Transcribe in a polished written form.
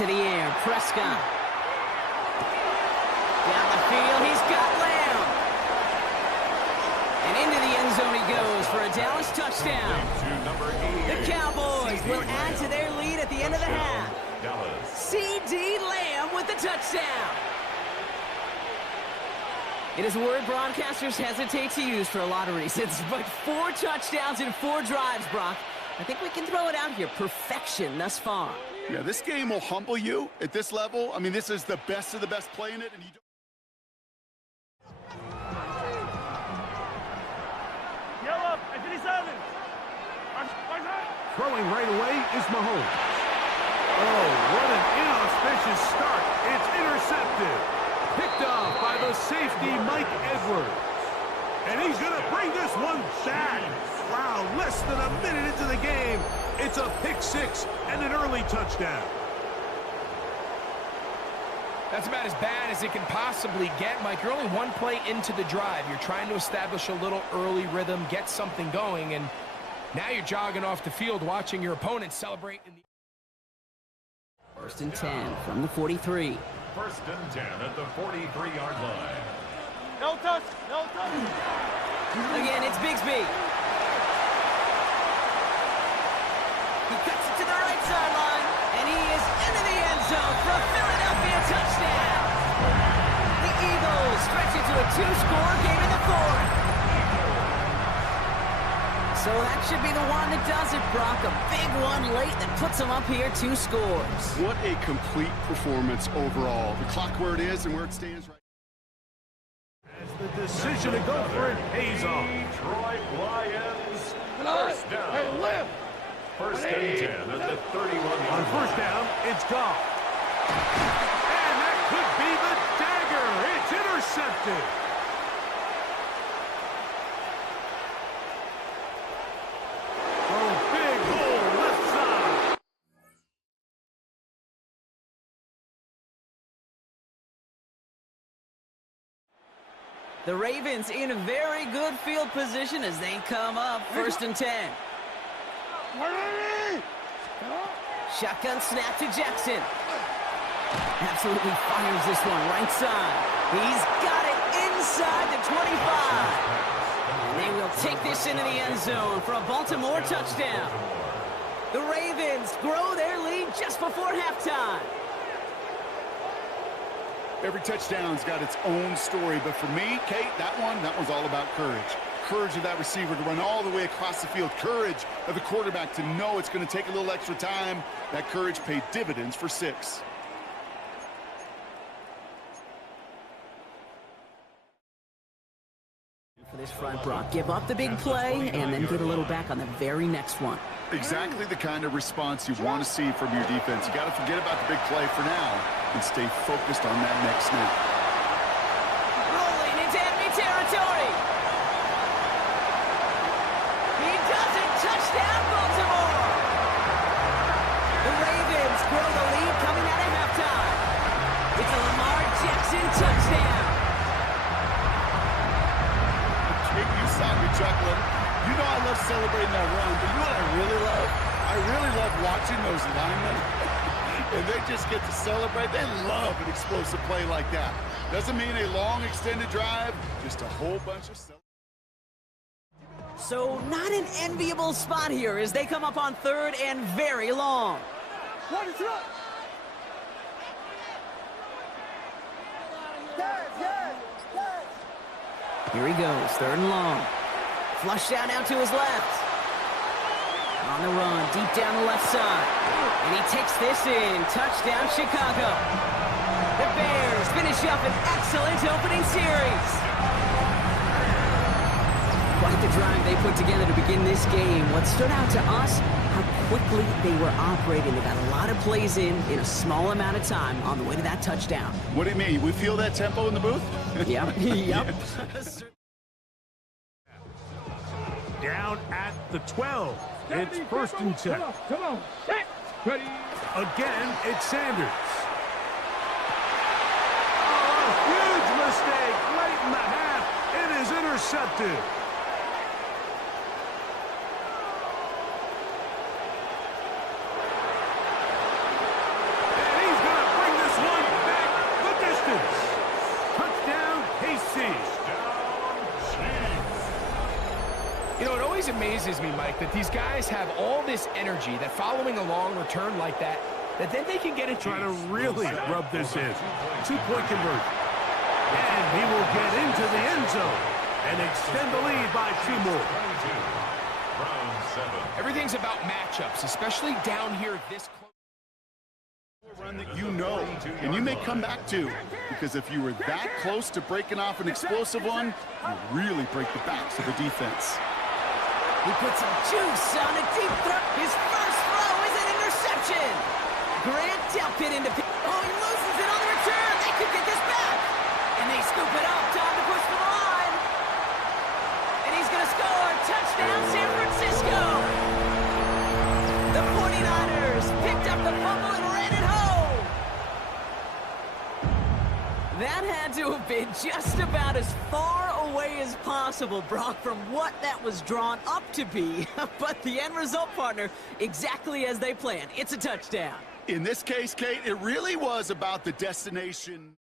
to the air. Prescott. Down the field, he's got Lamb. And into the end zone he goes for a Dallas touchdown. The Cowboys will add to their lead at the end of the half. C.D. Lamb with the touchdown. It is a word broadcasters hesitate to use for a lot of reasons, but 4 touchdowns in 4 drives, Brock. I think we can throw it out here. Perfection thus far. Yeah, this game will humble you at this level. I mean, this is the best of the best playing it, and you don't... Yellow, at 57. Throwing right away is Mahomes. Oh, what an inauspicious start. It's intercepted. Picked off by the safety, Mike Edwards. And he's going to bring this one back. Wow, less than a minute into the game. It's a pick 6 and an early touchdown. That's about as bad as it can possibly get, Mike. You're only 1 play into the drive. You're trying to establish a little early rhythm, get something going, and now you're jogging off the field watching your opponent celebrate in the... 1st and 10 from the 43. 1st and 10 at the 43-yard line. No touch, no touch. Again, it's Bigsby. He cuts it to the right sideline, and he is into the end zone for a Philadelphia touchdown. The Eagles stretch it to a 2-score game in the 4th. So that should be the one that does it, Brock. A big one late that puts them up here, 2 scores. What a complete performance overall. The clock where it is and where it stands right. As the decision to go for it pays off. Detroit Lions. 1st down. Hey, Lamb. 1st and 10 at the 31-yard line. On 1st down, it's Goff. And that could be the dagger. It's intercepted. Oh, big hole left side. The Ravens in a very good field position as they come up. 1st and 10. Shotgun snap to Jackson. Absolutely fires this one right side. He's got it inside the 25. And they will take this into the end zone for a Baltimore touchdown. The Ravens grow their lead just before halftime. Every touchdown's got its own story, but for me, Kate, that one's all about courage. Courage of that receiver to run all the way across the field. Courage of the quarterback to know it's going to take a little extra time. That courage paid dividends for 6. For this front, Brock, give up the big play and then get a little back on the very next one. Exactly the kind of response you want to see from your defense. You got to forget about the big play for now and stay focused on that next snap. Rolling into enemy territory. He does it. Touchdown, Baltimore. The Ravens grow the lead coming out of halftime. It's a Lamar Jackson touchdown. You saw me chuckling. You know I love celebrating that run, but you know what I really love? I really love watching those linemen. And they just get to celebrate. They love an explosive play like that. Doesn't mean a long extended drive, just a whole bunch of celebrations. So not an enviable spot here as they come up on 3rd and very long. Here he goes, 3rd and long. Flush out to his left. On the run, deep down the left side. And he takes this in. Touchdown, Chicago. The Bears finish up an excellent opening series. Quite the drive they put together to begin this game. What stood out to us, how quickly they were operating. They got a lot of plays in a small amount of time on the way to that touchdown. What do you mean? We feel that tempo in the booth? Yep. Yep. Down at the 12. It's 1st and 10. Come on. Ready. Again, it's Sanders. Oh, huge mistake late in the half. It is intercepted. And he's always amazes me, Mike, that these guys have all this energy that following a long return like that then they can get it. Trying to really rub this in. 2-point conversion. And he will get into the end zone and extend the lead by 2 more. Everything's about matchups, especially down here this close. Run that you know, and you may come back to, because if you were that close to breaking off an explosive one, you really break the backs of the defense. He puts some juice on a deep throw. His first throw is an interception. Grant tapped it into... Oh, he loses it on the return. They could get this back. And they scoop it up. Time to push for the line. And he's going to score. Touchdown, San Francisco. The 49ers picked up the fumble and ran it home. That had to have been just about as far away as possible, Brock, from what that was drawn up to be. But the end result, partner, exactly as they planned. It's a touchdown. In this case, Kate, it really was about the destination.